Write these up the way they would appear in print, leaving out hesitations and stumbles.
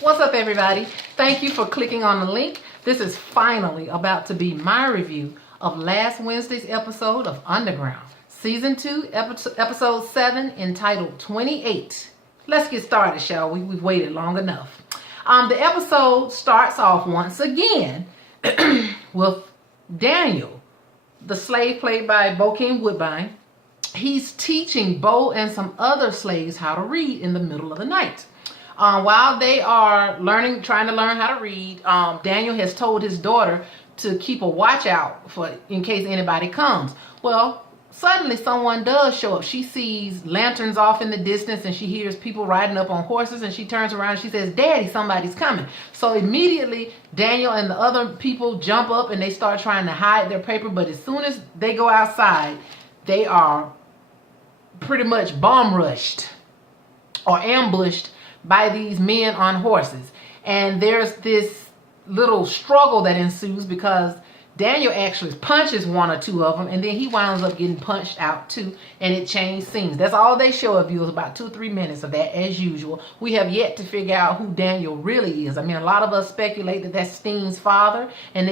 What's up, everybody? Thank you for clicking on the link. This is finally about to be my review of last Wednesday's episode of Underground, Season 2, Episode 7, entitled 28. Let's get started, shall we? We've waited long enough. The episode starts off once again with Daniel, the slave played by Bokeem Woodbine. He's teaching Bo and some other slaves how to read in the middle of the night. While they are trying to learn how to read, Daniel has told his daughter to keep a watch out in case anybody comes. Well, suddenly someone does show up. She sees lanterns off in the distance and she hears people riding up on horses, and she turns around and she says, "Daddy, somebody's coming." So immediately Daniel and the other people jump up and they start trying to hide their paper. But as soon as they go outside, they are pretty much bomb rushed or ambushed by these men on horses. And there's this little struggle that ensues because Daniel actually punches one or two of them, and then he winds up getting punched out too, and it changed scenes. That's all they show of you, is about 2 or 3 minutes of that, as usual. We have yet to figure out who Daniel really is. I mean, a lot of us speculate that that's Steen's father, and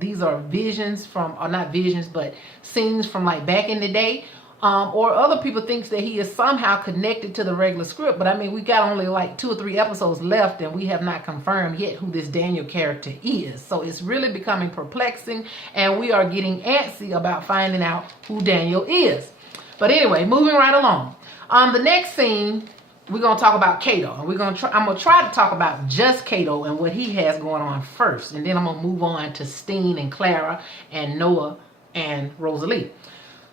these are visions from, or not visions, but scenes from like back in the day. Or other people think that he is somehow connected to the regular script. But I mean, we got only like 2 or 3 episodes left, and we have not confirmed yet who this Daniel character is. So it's really becoming perplexing, and we are getting antsy about finding out who Daniel is. But anyway, moving right along. The next scene, we're going to talk about Kato. And I'm going to try to talk about just Kato and what he has going on first. And then I'm going to move on to Steen and Clara and Noah and Rosalee.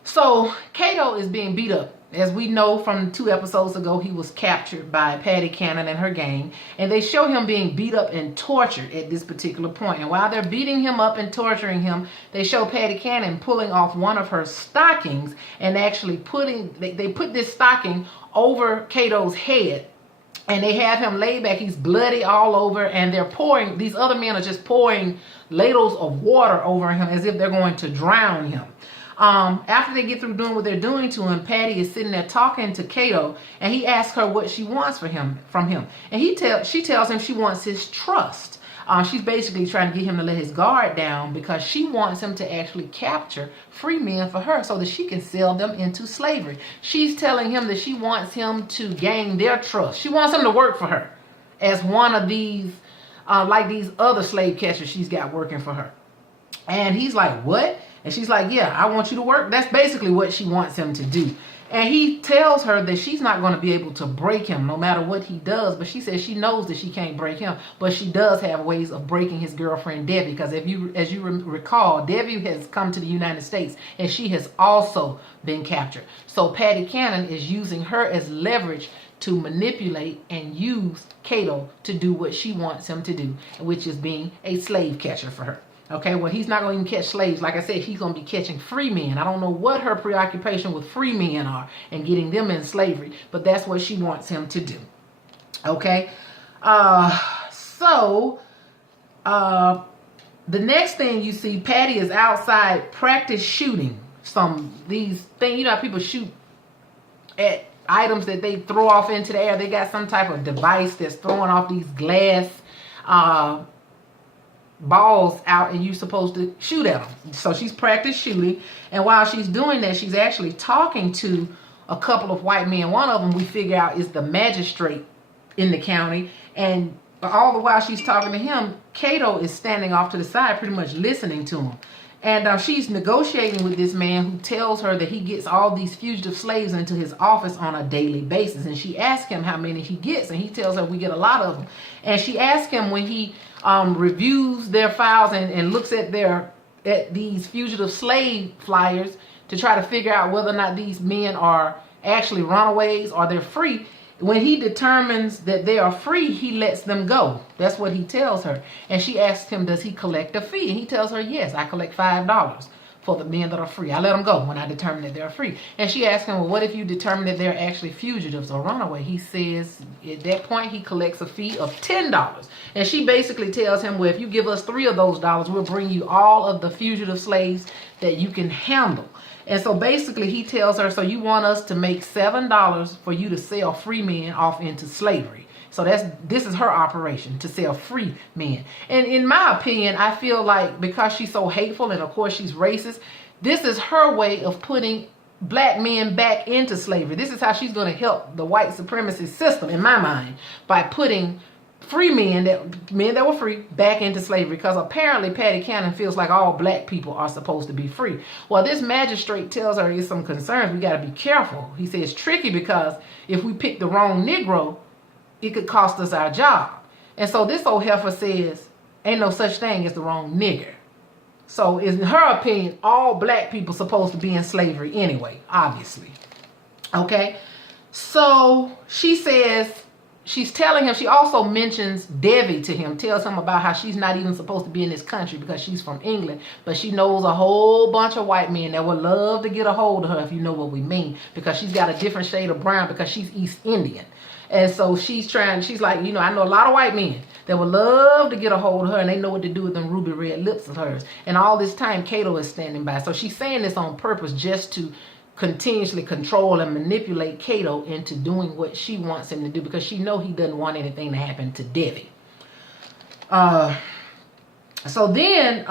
So Kato is being beat up. As we know from 2 episodes ago, he was captured by Patty Cannon and her gang, and they show him being beat up and tortured at this particular point. And while they're beating him up and torturing him, they show Patty Cannon pulling off one of her stockings and actually they put this stocking over Kato's head, and they have him laid back. He's bloody all over, and these other men are just pouring ladles of water over him as if they're going to drown him. After they get through doing what they're doing to him, Patty is sitting there talking to Kato, and he asks her what she wants from him. And she tells him she wants his trust. She's basically trying to get him to let his guard down because she wants him to actually capture free men for her so that she can sell them into slavery. She's telling him that she wants him to gain their trust. She wants him to work for her as one of these, like these other slave catchers she's got working for her. And he's like, "What?" And she's like, "Yeah, I want you to work." That's basically what she wants him to do. And he tells her that she's not going to be able to break him no matter what he does. But she says she knows that she can't break him. But she does have ways of breaking his girlfriend, Debbie. Because as you recall, Debbie has come to the United States, and she has also been captured. So Patty Cannon is using her as leverage to manipulate and use Kato to do what she wants him to do, which is being a slave catcher for her. Okay, well, he's not going to even catch slaves. Like I said, he's going to be catching free men. I don't know what her preoccupation with free men are and getting them in slavery, but that's what she wants him to do. Okay, so the next thing you see, Patty is outside practice shooting these things. You know how people shoot at items that they throw off into the air? They got some type of device that's throwing off these glass balls out, and you're supposed to shoot at them. So she's practice shooting, and while she's doing that, she's actually talking to a couple of white men. One of them we figure out is the magistrate in the county, and all the while she's talking to him, Kato is standing off to the side pretty much listening to him. And she's negotiating with this man who tells her that he gets all these fugitive slaves into his office on a daily basis. And she asks him how many he gets, and he tells her we get a lot of them. And she asks him when he reviews their files and looks at these fugitive slave flyers to try to figure out whether or not these men are actually runaways or they're free. When he determines that they are free, he lets them go. That's what he tells her. And she asks him, does he collect a fee? And he tells her, yes, I collect $5 for the men that are free. I let them go when I determine that they're free. And she asks him, well, what if you determine that they're actually fugitives or runaway? He says at that point he collects a fee of $10. And she basically tells him, well, if you give us 3 of those dollars, we'll bring you all of the fugitive slaves that you can handle. And so basically he tells her, so you want us to make $7 for you to sell free men off into slavery. So this is her operation, to sell free men. And in my opinion, I feel like because she's so hateful and of course she's racist, this is her way of putting black men back into slavery. This is how she's going to help the white supremacist system, in my mind, by putting free men that were free back into slavery, because apparently Patty Cannon feels like all black people are supposed to be free. Well, this magistrate tells her there's some concerns. We got to be careful. He says it's tricky because if we pick the wrong Negro, it could cost us our job. And so this old heifer says ain't no such thing as the wrong nigger. So in her opinion, all black people supposed to be in slavery anyway, obviously. Okay, so she says, she's telling him, she also mentions Debbie to him, tells him about how she's not even supposed to be in this country because she's from England, but she knows a whole bunch of white men that would love to get a hold of her, if you know what we mean, because she's got a different shade of brown because she's East Indian. And so she's like, you know, I know a lot of white men that would love to get a hold of her, and they know what to do with them ruby red lips of hers. And all this time, Cato is standing by. So she's saying this on purpose just to continuously control and manipulate Cato into doing what she wants him to do, because she know he doesn't want anything to happen to Debbie. So then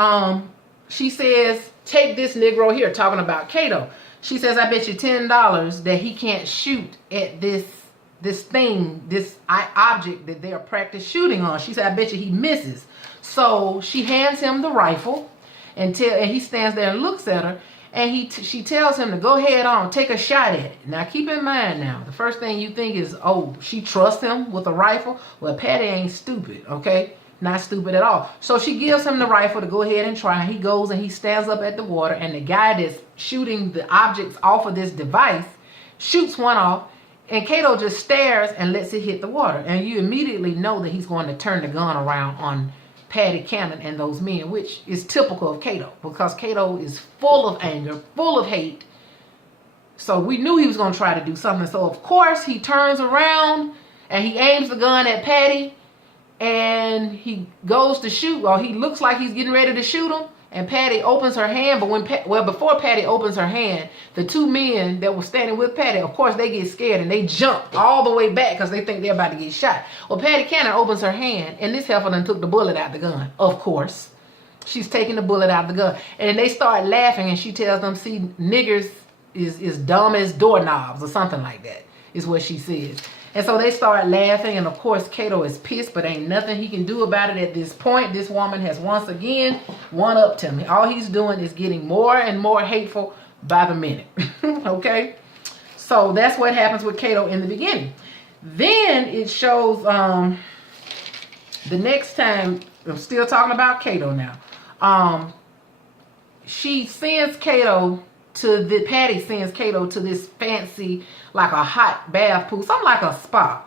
she says, take this Negro here, talking about Cato. She says, I bet you $10 that he can't shoot at this object that they're practice shooting on. She said, I bet you he misses. So she hands him the rifle, and he stands there and looks at her, and she tells him to go head on, take a shot at it. Now keep in mind now, the first thing you think is, oh, she trusts him with a rifle. Well, Patty ain't stupid, okay? Not stupid at all. So she gives him the rifle to go ahead and try. He goes and he stands up at the water, and the guy that's shooting the objects off of this device shoots one off, and Cato just stares and lets it hit the water. And you immediately know that he's going to turn the gun around on Patty Cannon and those men, which is typical of Cato, because Cato is full of anger, full of hate. So we knew he was going to try to do something. So of course he turns around and he aims the gun at Patty, and he goes to shoot, or he looks like he's getting ready to shoot him. And Patty opens her hand, but before Patty opens her hand, the two men that were standing with Patty, of course, they get scared and they jump all the way back because they think they're about to get shot. Well, Patty Cannon opens her hand, and this heifer done took the bullet out the gun. Of course, she's taking the bullet out the gun, and they start laughing, and she tells them, "See, niggers is dumb as doorknobs," or something like that, is what she says. And so they start laughing, and of course Cato is pissed, but ain't nothing he can do about it at this point. This woman has once again one-upped him. All he's doing is getting more and more hateful by the minute. Okay? So that's what happens with Cato in the beginning. Then it shows the next time, I'm still talking about Cato now. She sends Cato to Patty sends Cato to this fancy, like a hot bath pool, something like a spa.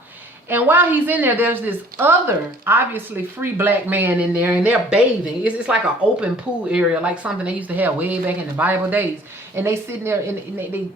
And while he's in there, there's this other, obviously free black man in there, and they're bathing. It's like an open pool area, like something they used to have way back in the Bible days. And they sitting there and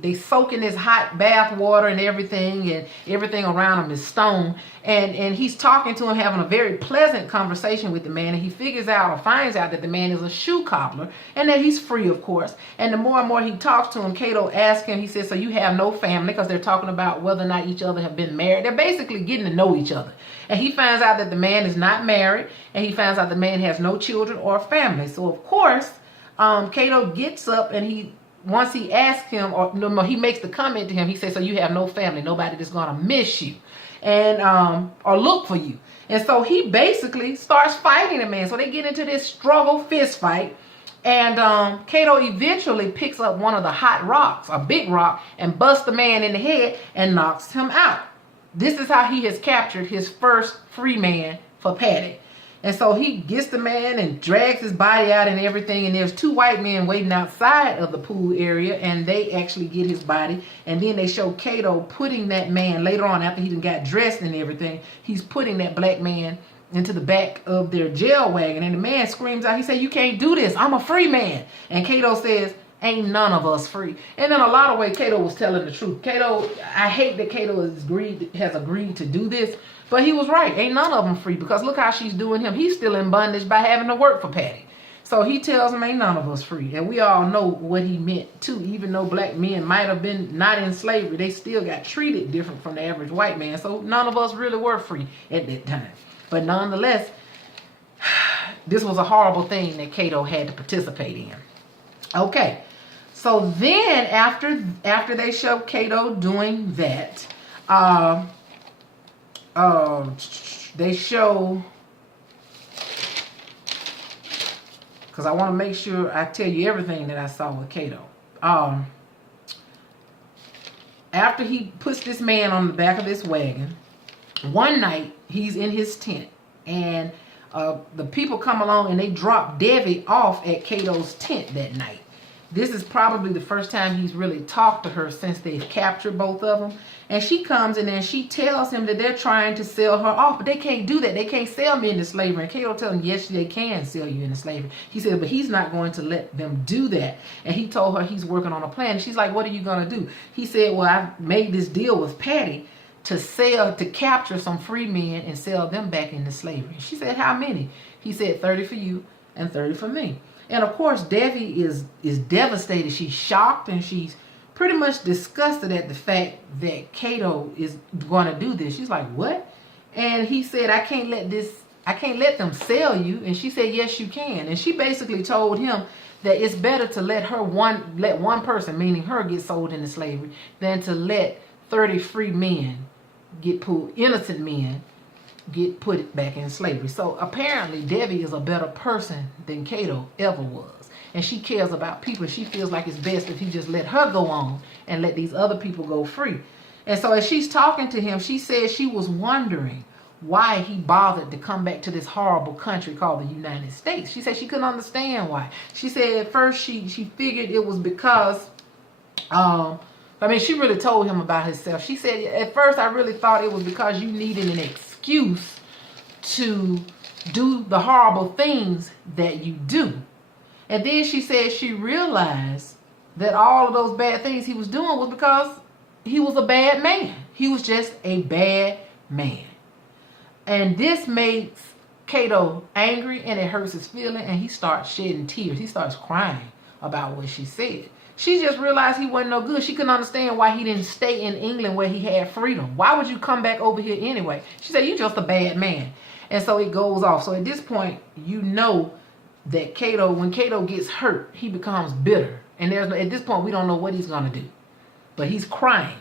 they soak in this hot bath water and everything around him is stone. And he's talking to him, having a very pleasant conversation with the man. And he figures out, or finds out, that the man is a shoe cobbler and that he's free, of course. And the more and more he talks to him, Cato asks him, he says, so you have no family? Because they're talking about whether or not each other have been married. They're basically getting to know each other. And he finds out that the man is not married, and he finds out the man has no children or family. So of course, Cato gets up, and once he asks him, or no, he makes the comment to him, he says, so you have no family, nobody that's gonna miss you and or look for you. And so he basically starts fighting the man. So they get into this struggle, fist fight. And Cato eventually picks up one of the hot rocks, a big rock, and busts the man in the head and knocks him out. This is how he has captured his first free man for Patty. And so he gets the man and drags his body out and everything. And there's two white men waiting outside of the pool area, and they actually get his body. And then they show Cato putting that man later on, after he done got dressed and everything, he's putting that black man into the back of their jail wagon. And the man screams out, he said, you can't do this, I'm a free man. And Cato says, ain't none of us free. And in a lot of ways, Cato was telling the truth. Cato, I hate that Cato has agreed to do this, but he was right. Ain't none of them free, because look how she's doing him. He's still in bondage by having to work for Patty. So he tells them ain't none of us free. And we all know what he meant too. Even though black men might have been not in slavery, they still got treated different from the average white man. So none of us really were free at that time. But nonetheless, this was a horrible thing that Cato had to participate in. Okay. So then after they show Cato doing that, they show, because I want to make sure I tell you everything that I saw with Cato. After he puts this man on the back of this wagon, one night he's in his tent, and the people come along and they drop Debbie off at Cato's tent that night. This is probably the first time he's really talked to her since they've captured both of them. And she comes in and she tells him that they're trying to sell her off, but they can't do that. They can't sell me into slavery. And Cato tells him, yes, they can sell you into slavery. He said, but he's not going to let them do that. And he told her he's working on a plan. And she's like, what are you going to do? He said, well, I've made this deal with Patty to capture some free men and sell them back into slavery. She said, how many? He said, 30 for you and 30 for me. And of course, Debbie is devastated. She's shocked and she's pretty much disgusted at the fact that Cato is going to do this. She's like, what? And he said, I can't let them sell you. And she said, yes, you can. And she basically told him that it's better to let one person, meaning her, get sold into slavery than to let 30 free men get pulled, innocent men get put back in slavery. So apparently Debbie is a better person than Cato ever was. And she cares about people. She feels like it's best if he just let her go on and let these other people go free. And so as she's talking to him, she said she was wondering why he bothered to come back to this horrible country called the United States. She said she couldn't understand why. She said at first she figured it was because, she really told him about herself. She said, at first I really thought it was because you needed an excuse to do the horrible things that you do. And then she said she realized that all of those bad things he was doing was because he was a bad man. He was just a bad man. And this makes Cato angry and it hurts his feeling, and he starts shedding tears. He starts crying about what she said. She just realized he wasn't no good. She couldn't understand why he didn't stay in England where he had freedom. Why would you come back over here anyway? She said, you're just a bad man. And so it goes off. So at this point, you know that Cato, when Cato gets hurt, he becomes bitter. And at this point, we don't know what he's going to do. But he's crying,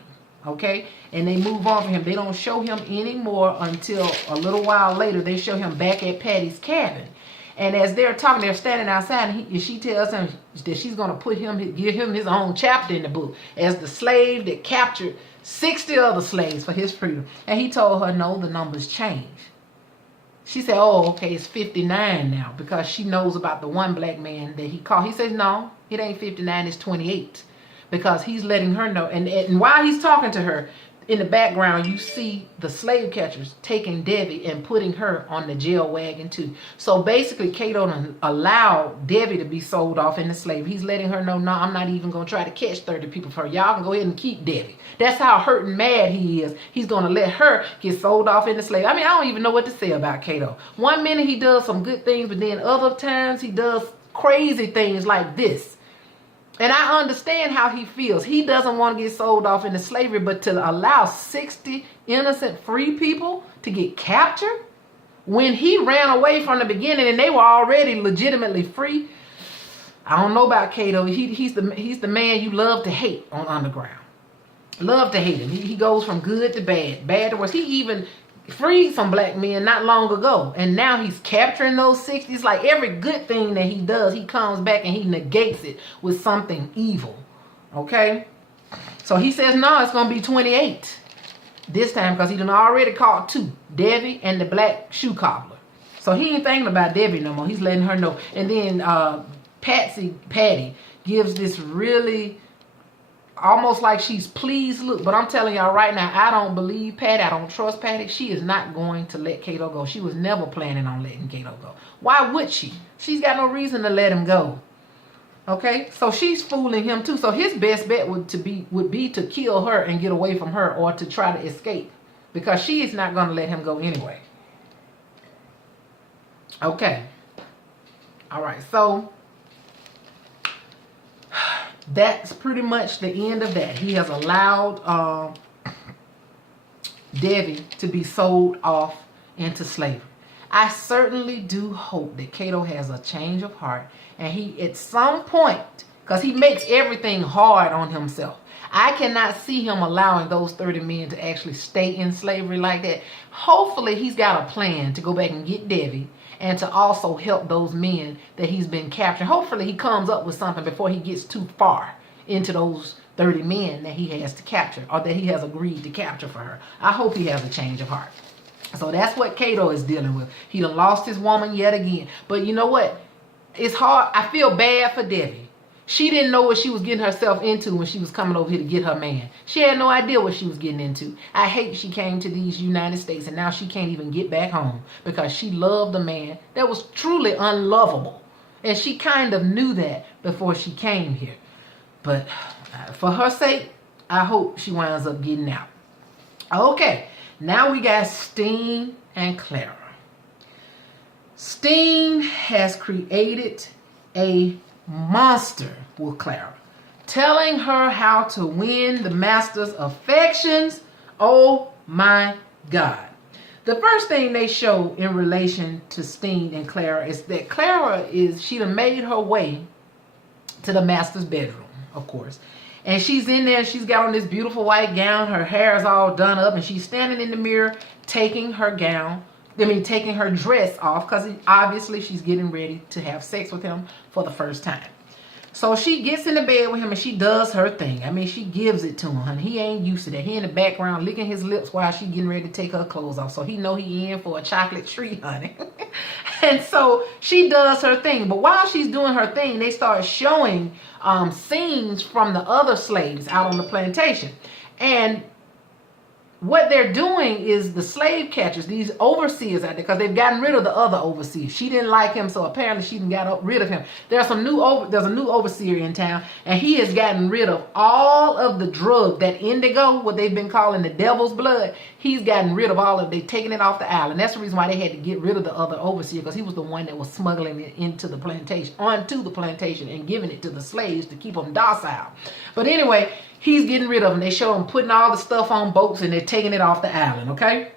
okay? And they move on from him. They don't show him anymore until a little while later. They show him back at Patty's cabin. And as they're talking, they're standing outside, and she tells him that she's going to give him his own chapter in the book as the slave that captured 60 other slaves for his freedom. And he told her, no, the numbers change. She said, oh, okay, it's 59 now, because she knows about the one black man that he called. He says, no, it ain't 59, it's 28, because he's letting her know. And while he's talking to her, in the background, you see the slave catchers taking Debbie and putting her on the jail wagon too. So basically, Cato allowed Debbie to be sold off into slavery. He's letting her know, no, I'm not even going to try to catch 30 people for her. Y'all can go ahead and keep Debbie. That's how hurt and mad he is. He's going to let her get sold off into slavery. I don't even know what to say about Cato. One minute he does some good things, but then other times he does crazy things like this. And I understand how he feels. He doesn't want to get sold off into slavery, but to allow 60 innocent free people to get captured when he ran away from the beginning and they were already legitimately free. I don't know about Cato. He's the man you love to hate on Underground. Love to hate him. He goes from good to bad, bad to worse. He even freed some black men not long ago, and now he's capturing those 60s. Like every good thing that he does, he comes back and he negates it with something evil. Okay, so he says no, it's gonna be 28 this time, because he done already caught 2, Debbie and the black shoe cobbler. So he ain't thinking about Debbie no more. He's letting her know. And then Patty gives this really almost like she's pleased look. But I'm telling y'all right now, I don't believe Patty. I don't trust Patty. She is not going to let Cato go. She was never planning on letting Cato go. Why would she? She's got no reason to let him go. Okay, so she's fooling him too. So his best bet would be to kill her and get away from her, or to try to escape, because she is not going to let him go anyway. Okay. All right, so that's pretty much the end of that. He has allowed Debbie to be sold off into slavery. I certainly do hope that Cato has a change of heart, and he, at some point, because he makes everything hard on himself. I cannot see him allowing those 30 men to actually stay in slavery like that. Hopefully, he's got a plan to go back and get Debbie and to also help those men that he's been capturing. Hopefully, he comes up with something before he gets too far into those 30 men that he has to capture, or that he has agreed to capture for her. I hope he has a change of heart. So that's what Cato is dealing with. He done lost his woman yet again. But you know what? It's hard. I feel bad for Debbie. She didn't know what she was getting herself into when she was coming over here to get her man. She had no idea what she was getting into. I hate she came to these United States and now she can't even get back home because she loved a man that was truly unlovable. And she kind of knew that before she came here. But for her sake, I hope she winds up getting out. Okay, now we got Steen and Clara. Steen has created a monster with Clara, telling her how to win the master's affections. Oh my God. The first thing they show in relation to Steen and Clara is that Clara she done made her way to the master's bedroom, of course. And she's in there, she's got on this beautiful white gown, her hair is all done up, and she's standing in the mirror taking her dress off, because obviously she's getting ready to have sex with him for the first time. So she gets in the bed with him and she does her thing. I mean, she gives it to him, honey. He ain't used to that. He in the background licking his lips while she getting ready to take her clothes off. So he know he in for a chocolate treat, honey. And so she does her thing. But while she's doing her thing, they start showing scenes from the other slaves out on the plantation. And what they're doing is the slave catchers, these overseers out there, because they've gotten rid of the other overseer. She didn't like him, so apparently she got rid of him. There's a new overseer in town, and he has gotten rid of all of the drug, that indigo, what they've been calling the devil's blood. He's gotten rid of all of it. They've taken it off the island. That's the reason why they had to get rid of the other overseer, because he was the one that was smuggling it onto the plantation and giving it to the slaves to keep them docile. But anyway, he's getting rid of them. They show him putting all the stuff on boats and they're taking it off the island, okay?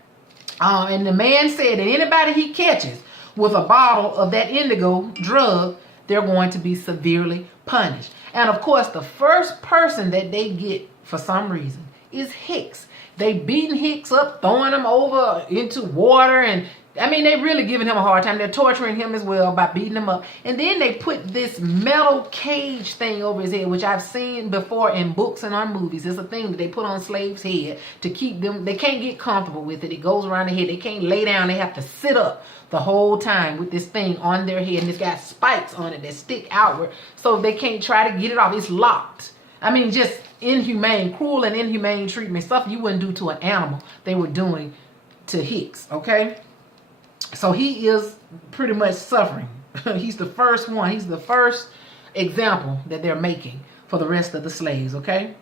And the man said that anybody he catches with a bottle of that indigo drug, they're going to be severely punished. And of course, the first person that they get for some reason is Hicks. They beating Hicks up, throwing him over into water, and I mean, they're really giving him a hard time. They're torturing him as well by beating him up. And then they put this metal cage thing over his head, which I've seen before in books and on movies. It's a thing that they put on slaves' head to keep them, they can't get comfortable with it. It goes around their head. They can't lay down. They have to sit up the whole time with this thing on their head. And it's got spikes on it that stick outward, so they can't try to get it off. It's locked. I mean, just inhumane, cruel and inhumane treatment. Stuff you wouldn't do to an animal, they were doing to Hicks, okay? So he is pretty much suffering. He's the first one. He's the first example that they're making for the rest of the slaves, okay?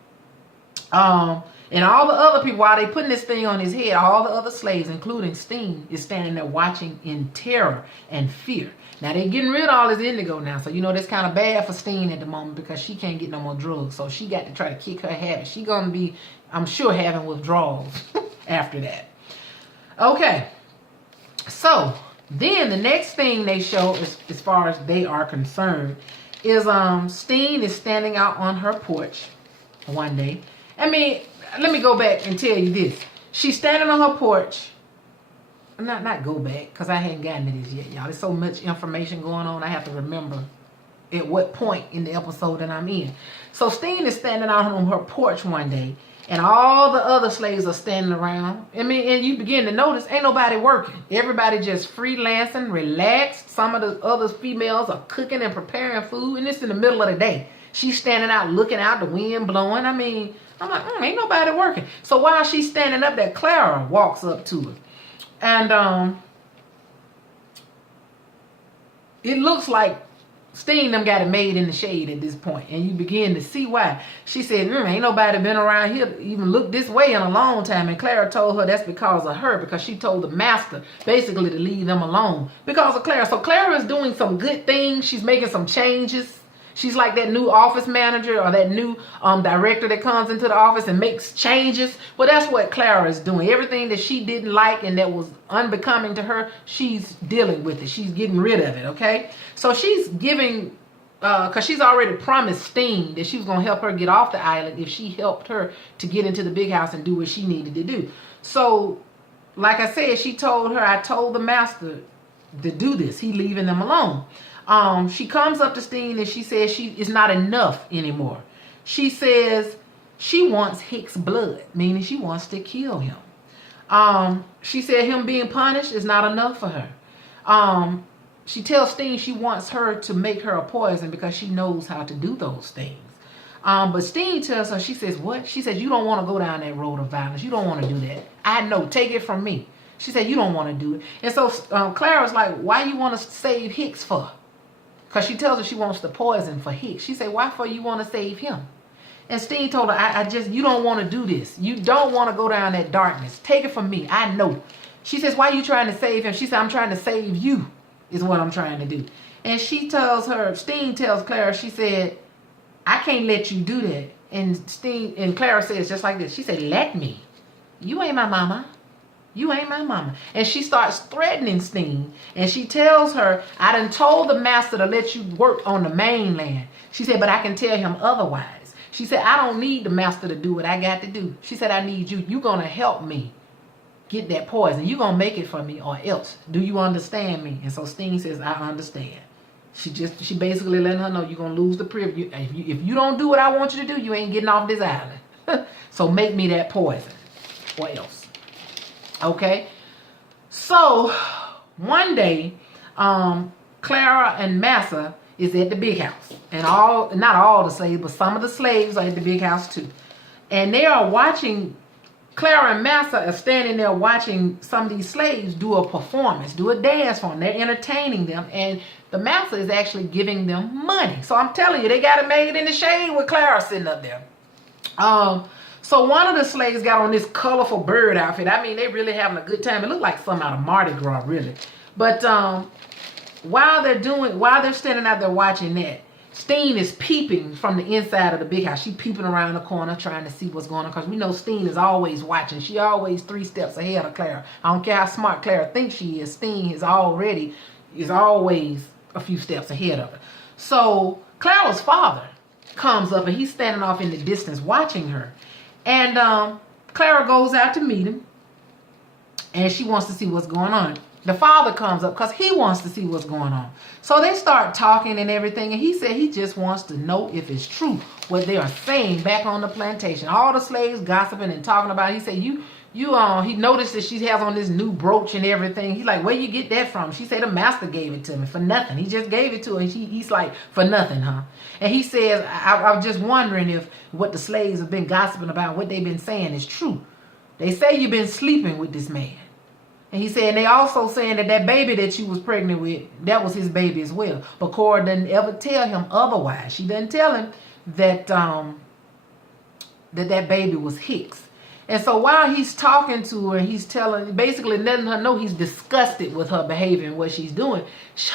And all the other people, while they putting this thing on his head, all the other slaves, including Steen, is standing there watching in terror and fear. Now, they're getting rid of all his indigo now. So, you know, that's kind of bad for Steen at the moment because she can't get no more drugs. So she got to try to kick her habit. She's going to be, I'm sure, having withdrawals after that. Okay. So then the next thing they show, as far as they are concerned, is Steen is standing out on her porch one day. I mean, let me go back and tell you this. She's standing on her porch. Not go back, because I hadn't gotten to this yet, y'all. There's so much information going on. I have to remember at what point in the episode that I'm in. So Steen is standing out on her porch one day, and all the other slaves are standing around. I mean, and you begin to notice ain't nobody working. Everybody just freelancing, relaxed. Some of the other females are cooking and preparing food, and it's in the middle of the day. She's standing out, looking out, the wind blowing. I mean, I'm like, ain't nobody working. So while she's standing up there, Clara walks up to her. And it looks like Steen them got it made in the shade at this point, and you begin to see why. She said, ain't nobody been around here even look this way in a long time. And Clara told her that's because of her, because she told the master basically to leave them alone because of Clara. So Clara is doing some good things. She's making some changes. She's like that new office manager or that new director that comes into the office and makes changes. Well, that's what Clara is doing. Everything that she didn't like and that was unbecoming to her, she's dealing with it. She's getting rid of it, okay? So she's giving, because she's already promised Steen that she was going to help her get off the island if she helped her to get into the big house and do what she needed to do. So, like I said, she told her, I told the master to do this. He leaving them alone. She comes up to Steen and she says it's not enough anymore. She says she wants Hicks' blood, meaning she wants to kill him. She said him being punished is not enough for her. She tells Steen she wants her to make her a poison because she knows how to do those things. But Steen tells her, she says, what? She says, you don't want to go down that road of violence. You don't want to do that. I know, take it from me. She said, you don't want to do it. And so Clara's like, why you want to save Hicks for? Because she tells her she wants the poison for Hicks. She said, why for you want to save him? And Steen told her, you don't want to do this. You don't want to go down that darkness. Take it from me. I know. She says, why are you trying to save him? She said, I'm trying to save you is what I'm trying to do. And Steen tells Clara, she said, I can't let you do that. And Clara says just like this. She said, let me. You ain't my mama. You ain't my mama. And she starts threatening Steen. And she tells her, I done told the master to let you work on the mainland. She said, but I can tell him otherwise. She said, I don't need the master to do what I got to do. She said, I need you. You're going to help me get that poison. You're going to make it for me or else. Do you understand me? And so Steen says, I understand. She basically letting her know you're going to lose the privilege. If you don't do what I want you to do, you ain't getting off this island. So make me that poison or else. Okay, so one day, Clara and Massa is at the big house, and not all the slaves, but some of the slaves are at the big house too, and they are watching. Clara and Massa are standing there watching some of these slaves do a performance, do a dance for them. They're entertaining them, and the Massa is actually giving them money. So I'm telling you, they got it made in the shade with Clara sitting up there. So one of the slaves got on this colorful bird outfit. I mean, they really having a good time. It looked like something out of Mardi Gras, really. But while they're standing out there watching that, Steen is peeping from the inside of the big house. She peeping around the corner trying to see what's going on. Because we know Steen is always watching. She always 3 steps ahead of Clara. I don't care how smart Clara thinks she is. Steen is always a few steps ahead of her. So Clara's father comes up and he's standing off in the distance watching her. And Clara goes out to meet him. And she wants to see what's going on. The father comes up because he wants to see what's going on. So they start talking and everything. And he said he just wants to know if it's true what they are saying back on the plantation. All the slaves gossiping and talking about it. He said, he noticed that she has on this new brooch and everything. He's like, where you get that from? She said the master gave it to me for nothing. He just gave it to her. And he's like, for nothing, huh? And he says, I'm just wondering if what the slaves have been gossiping about, what they've been saying is true. They say you've been sleeping with this man. And he said, and they also saying that baby that you was pregnant with, that was his baby as well. But Cora didn't ever tell him otherwise. She didn't tell him that that baby was Hicks. And so while he's talking to her, he's basically letting her know he's disgusted with her behavior and what she's doing.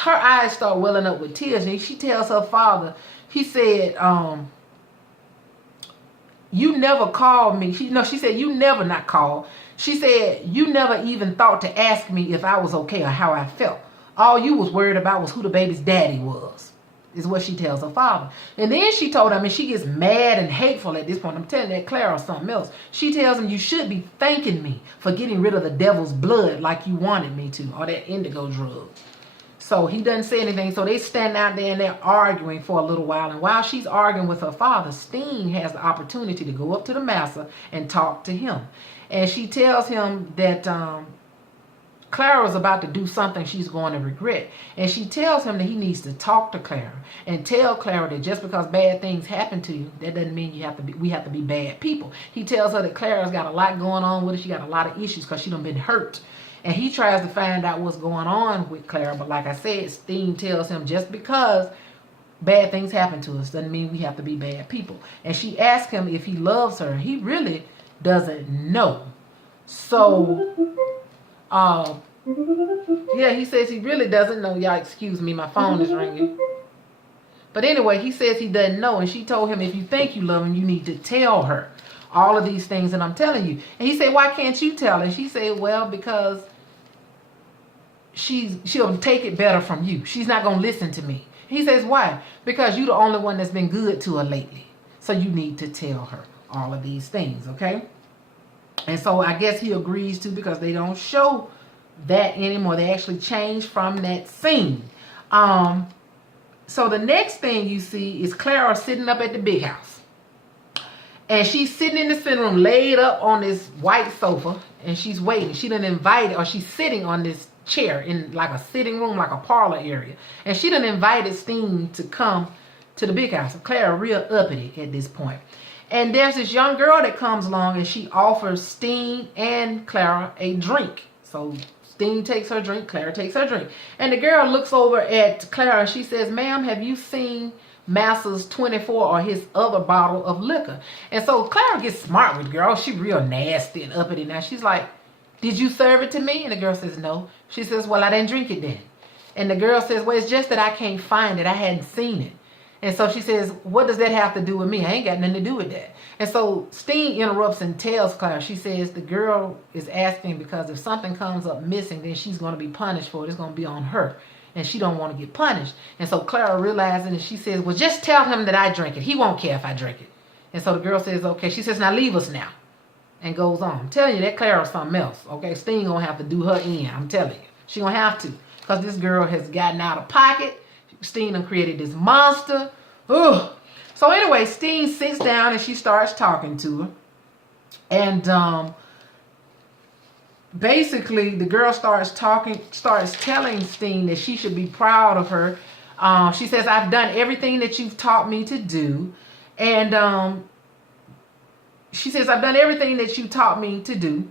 Her eyes start welling up with tears. And she tells her father, he said, you never called me. She said, you never not called. She said, you never even thought to ask me if I was okay or how I felt. All you was worried about was who the baby's daddy was, is what she tells her father. And then she told him, and she gets mad and hateful at this point. I'm telling that Clara something else. She tells him, you should be thanking me for getting rid of the devil's blood like you wanted me to, or that indigo drug. So he doesn't say anything. So they stand out there and they're arguing for a little while. And while she's arguing with her father, Steen has the opportunity to go up to the master and talk to him. And she tells him that Clara's about to do something she's going to regret. And she tells him that he needs to talk to Clara and tell Clara that just because bad things happen to you, that doesn't mean we have to be bad people. He tells her that Clara's got a lot going on with her. She got a lot of issues because she done been hurt. And he tries to find out what's going on with Clara. But like I said, Steen tells him just because bad things happen to us doesn't mean we have to be bad people. And she asked him if he loves her. He really doesn't know. So, yeah, he says he really doesn't know. Y'all excuse me, my phone is ringing. But anyway, he says he doesn't know. And she told him, if you think you love him, you need to tell her all of these things that I'm telling you. And he said, why can't you tell her? And she said, well, because she'll take it better from you. She's not going to listen to me. He says, why? Because you're the only one that's been good to her lately. So you need to tell her all of these things, okay? And so I guess he agrees to, because they don't show that anymore. They actually changed from that scene. So the next thing you see is Clara sitting up at the big house. And she's sitting in the sitting room, laid up on this white sofa, and she's waiting. She done invited, or she's sitting on this chair in like a sitting room, like a parlor area. And she done invited Steen to come to the big house. Clara real uppity at this point. And there's this young girl that comes along, and she offers Steen and Clara a drink. So Steen takes her drink, Clara takes her drink. And the girl looks over at Clara and she says, ma'am, have you seen Massa's 24 or his other bottle of liquor? And so Clara gets smart with the girl. She real nasty and uppity now. She's like, did you serve it to me? And the girl says, no. She says, well, I didn't drink it then. And the girl says, well, it's just that I can't find it. I hadn't seen it. And so she says, what does that have to do with me? I ain't got nothing to do with that. And so Steen interrupts and tells Clara, she says, the girl is asking because if something comes up missing, then she's going to be punished for it. It's going to be on her. And she don't want to get punished. And so Clara realizes, and she says, well, just tell him that I drink it. He won't care if I drink it. And so the girl says, okay. She says, now leave us now. And goes on. I'm telling you, that Clara's something else. Okay, Steen going to have to do her in. I'm telling you. She going to have to. Because this girl has gotten out of pocket. Steen done created this monster. Ugh. So anyway, Steen sits down and she starts talking to her. And basically the girl starts telling Steen that she should be proud of her. She says, I've done everything that you've taught me to do. And she says, I've done everything that you taught me to do.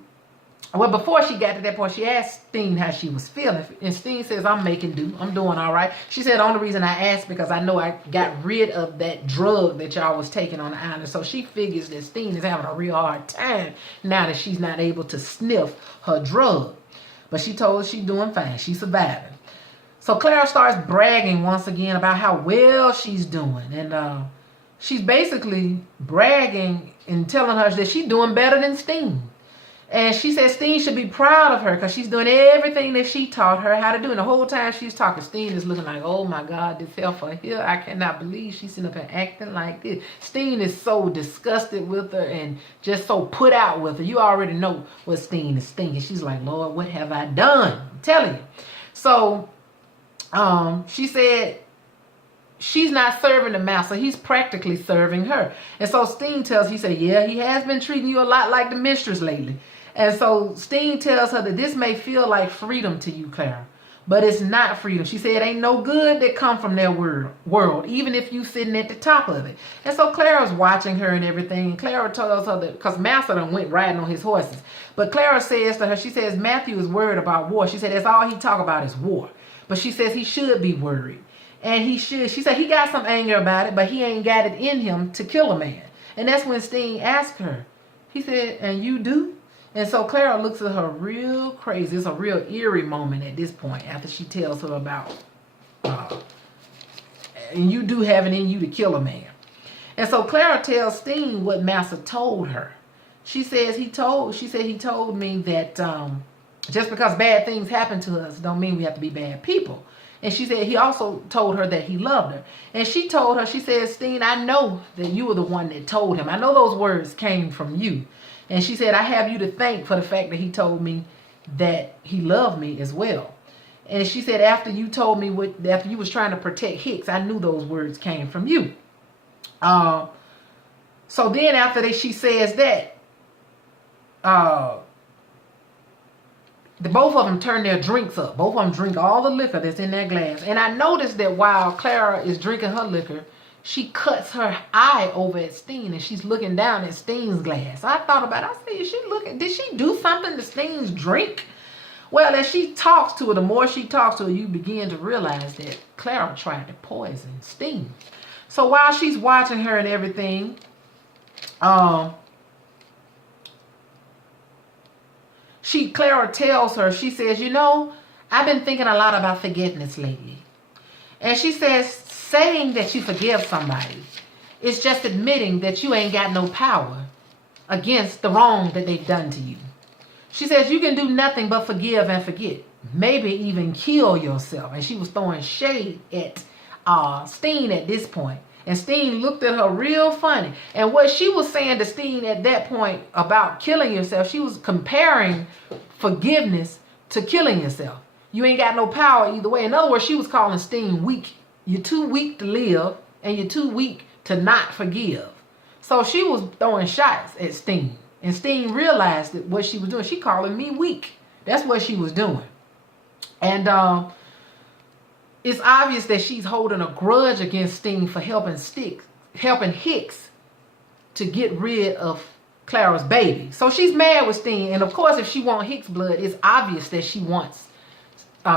Well, before she got to that point, she asked Steen how she was feeling. And Steen says, I'm making do. I'm doing all right. She said, the only reason I asked because I know I got rid of that drug that y'all was taking on the island. So she figures that Steen is having a real hard time now that she's not able to sniff her drug. But she told her she's doing fine. She's surviving. So Clara starts bragging once again about how well she's doing. And she's basically bragging and telling her that she's doing better than Steen. And she says Steen should be proud of her because she's doing everything that she taught her how to do. And the whole time she's talking, Steen is looking like, oh my God, this heifer here. I cannot believe she's sitting up and acting like this. Steen is so disgusted with her and just so put out with her. You already know what Steen is thinking. She's like, Lord, what have I done? I'm telling you. So she said she's not serving the master. He's practically serving her. And so Steen tells, he said, yeah, he has been treating you a lot like the mistress lately. And so Steen tells her that this may feel like freedom to you, Clara, but it's not freedom. She said, ain't no good that come from their world, even if you sitting at the top of it. And so Clara's watching her and everything. And Clara tells her that, because Master done went riding on his horses. But Clara says to her, she says, Matthew is worried about war. She said, that's all he talk about is war. But she says he should be worried. And he should. She said he got some anger about it, but he ain't got it in him to kill a man. And that's when Steen asked her. He said, and you do? And so Clara looks at her real crazy. It's a real eerie moment at this point after she tells her about, and you do have it in you to kill a man. And so Clara tells Steen what Master told her. She said he told me that just because bad things happen to us don't mean we have to be bad people. And she said he also told her that he loved her. And she told her, she said, Steen, I know that you were the one that told him. I know those words came from you. And she said, I have you to thank for the fact that he told me that he loved me as well. And she said, after you told me after you was trying to protect Hicks, I knew those words came from you. So then after she says that, both of them turn their drinks up. Both of them drink all the liquor that's in their glass. And I noticed that while Clara is drinking her liquor, she cuts her eye over at Steen and she's looking down at Steen's glass. I thought about it. I said, did she do something to Steen's drink? Well, as she talks to her, the more she talks to her, you begin to realize that Clara tried to poison Steen. So while she's watching her and everything, Clara tells her, she says, you know, I've been thinking a lot about forgiveness lately. And she says, saying that you forgive somebody is just admitting that you ain't got no power against the wrong that they've done to you. She says, you can do nothing but forgive and forget. Maybe even kill yourself. And she was throwing shade at Steen at this point. And Steen looked at her real funny. And what she was saying to Steen at that point about killing yourself, she was comparing forgiveness to killing yourself. You ain't got no power either way. In other words, she was calling Steen weak. You're too weak to live, and you're too weak to not forgive. So she was throwing shots at Steen. And Steen realized that what she was doing, she calling me weak. That's what she was doing. And it's obvious that she's holding a grudge against Steen for helping Hicks to get rid of Clara's baby. So she's mad with Steen. And of course, if she wants Hicks' blood, it's obvious that she wants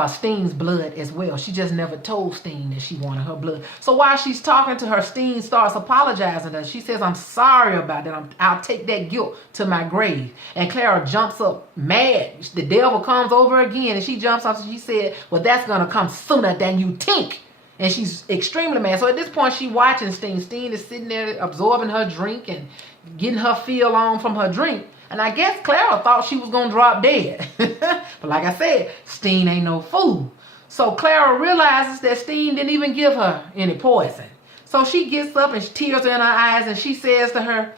Steen's blood as well. She just never told Steen that she wanted her blood. So while she's talking to her, Steen starts apologizing to her. She says, I'm sorry about that. I'll take that guilt to my grave. And Clara jumps up mad. The devil comes over again, and she jumps up and she said, well, that's going to come sooner than you think. And she's extremely mad. So at this point, she's watching Steen. Steen is sitting there absorbing her drink and getting her feel on from her drink. And I guess Clara thought she was going to drop dead. But like I said, Steen ain't no fool. So Clara realizes that Steen didn't even give her any poison. So she gets up and tears are in her eyes and she says to her,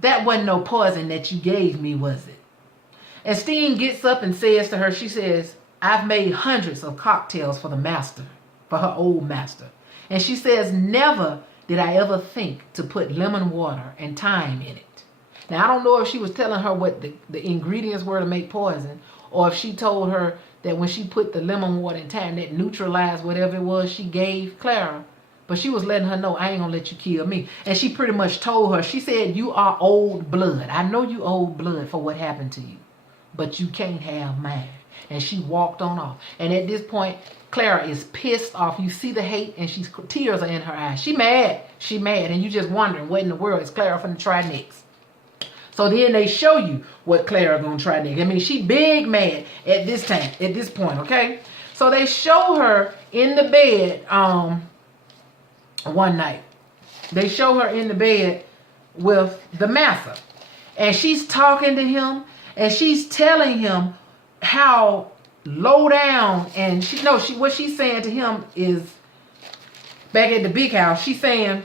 that wasn't no poison that you gave me, was it? And Steen gets up and says to her, she says, I've made hundreds of cocktails for the master, for her old master. And she says, never did I ever think to put lemon water and thyme in it. Now, I don't know if she was telling her what the ingredients were to make poison, or if she told her that when she put the lemon water and thyme, that neutralized whatever it was she gave Clara. But she was letting her know, I ain't gonna let you kill me. And she pretty much told her, she said, you are old blood. I know you old blood for what happened to you, but you can't have mine. And she walked on off. And at this point, Clara is pissed off. You see the hate, and tears are in her eyes. She mad. She mad. And you just wondering, what in the world is Clara finna try next? So then they show you what Clara's gonna try next. I mean, she big mad at this point, okay? So they show her in the bed one night. They show her in the bed with the master. And she's talking to him, and she's telling him how low down, and what she's saying to him is, back at the big house, she said,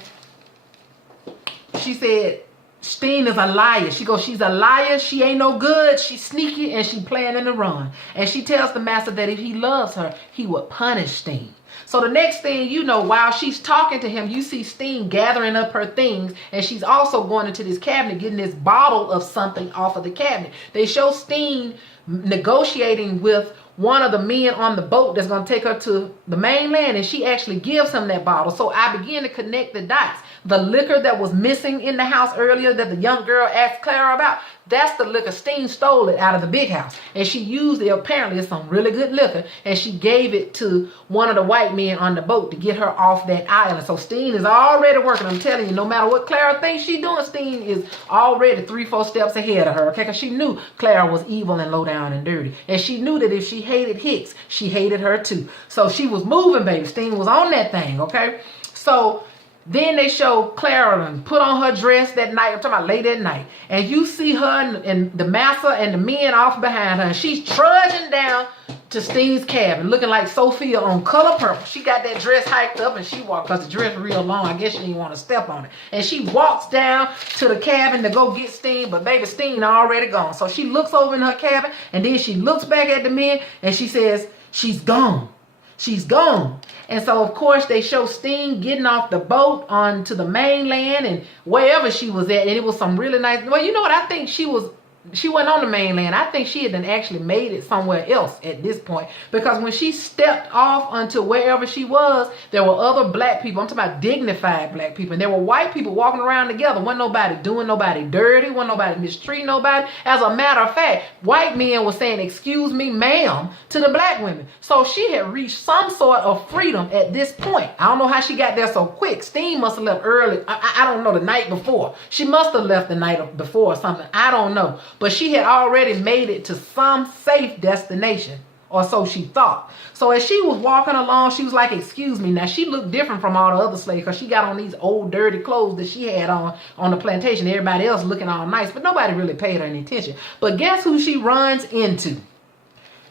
Steen is a liar. She goes, she's a liar. She ain't no good. She's sneaky and she planning to run. And she tells the master that if he loves her, he would punish Steen. So the next thing you know, while she's talking to him, you see Steen gathering up her things, and she's also going into this cabinet, getting this bottle of something off of the cabinet. They show Steen negotiating with one of the men on the boat that's going to take her to the mainland, and she actually gives him that bottle. So I begin to connect the dots. The liquor that was missing in the house earlier that the young girl asked Clara about, that's the liquor. Steen stole it out of the big house. And she used it, apparently it's some really good liquor, and she gave it to one of the white men on the boat to get her off that island. So Steen is already working. I'm telling you, no matter what Clara thinks she's doing, Steen is already 3-4 steps ahead of her, okay? Because she knew Clara was evil and low down and dirty. And she knew that if she hated Hicks, she hated her too. So she was moving, baby. Steen was on that thing, okay? So then they show Clara and put on her dress that night. I'm talking about late at night. And you see her and the master and the men off behind her. And she's trudging down to Steen's cabin looking like Sophia on Color Purple. She got that dress hiked up and she walked, because the dress real long. I guess she didn't want to step on it. And she walks down to the cabin to go get Steen. But baby, Steen already gone. So she looks over in her cabin, and then she looks back at the men and she says, she's gone. She's gone. And so, of course, they show Steen getting off the boat onto the mainland and wherever she was at. And it was some really nice. Well, you know what? I think she was she wasn't on the mainland. I think she had then actually made it somewhere else at this point, because when she stepped off onto wherever she was, there were other black people. I'm talking about dignified black people, and there were white people walking around together. Wasn't nobody doing nobody dirty, wasn't nobody mistreating nobody. As a matter of fact, white men were saying, "Excuse me, ma'am," to the black women. So she had reached some sort of freedom at this point. I don't know how she got there so quick. Steen must have left early. I don't know, the night before. She must have left the night before or something. I don't know. But she had already made it to some safe destination, or so she thought. So as she was walking along, she was like, "Excuse me." Now, she looked different from all the other slaves, because she got on these old dirty clothes that she had on the plantation. Everybody else looking all nice, but nobody really paid her any attention. But guess who she runs into?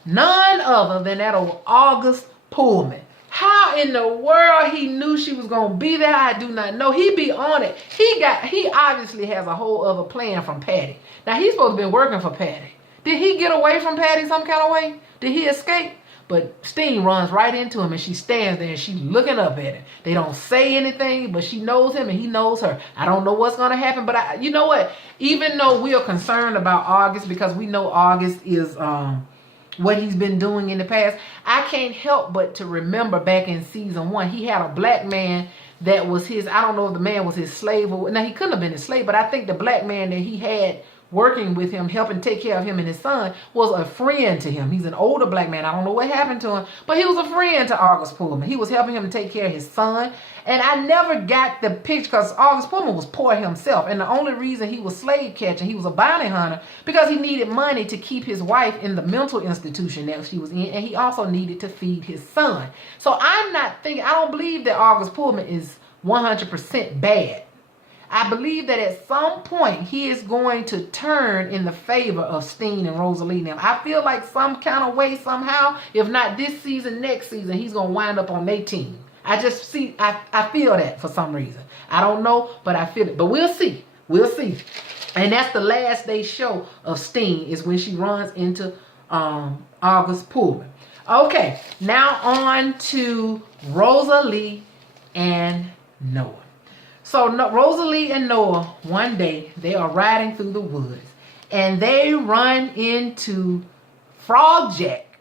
None other than that old August Pullman. How in the world he knew she was going to be there, I do not know. He be on it. He obviously has a whole other plan from Patty. Now, he's supposed to be working for Patty. Did he get away from Patty some kind of way? Did he escape? But Steen runs right into him, and she stands there and she's looking up at him. They don't say anything, but she knows him and he knows her. I don't know what's going to happen, but you know what? Even though we are concerned about August, because we know August is what he's been doing in the past, I can't help but to remember back in season 1, he had a black man that was his, I don't know if the man was his slave or, now he couldn't have been his slave, but I think the black man that he had working with him, helping take care of him and his son, was a friend to him. He's an older black man. I don't know what happened to him, but he was a friend to August Pullman. He was helping him to take care of his son. And I never got the picture, because August Pullman was poor himself. And the only reason he was slave catching, he was a bounty hunter, because he needed money to keep his wife in the mental institution that she was in. And he also needed to feed his son. So I'm not thinking, I don't believe that August Pullman is 100% bad. I believe that at some point he is going to turn in the favor of Steen and Rosalee now. I feel like some kind of way, somehow, if not this season, next season, he's going to wind up on their team. I just see, I feel that for some reason. I don't know, but I feel it. But we'll see. We'll see. And that's the last day show of Steen, is when she runs into August Pullman. Okay, now on to Rosalee and Noah. So Rosalee and Noah, one day, they are riding through the woods, and they run into Frog Jack.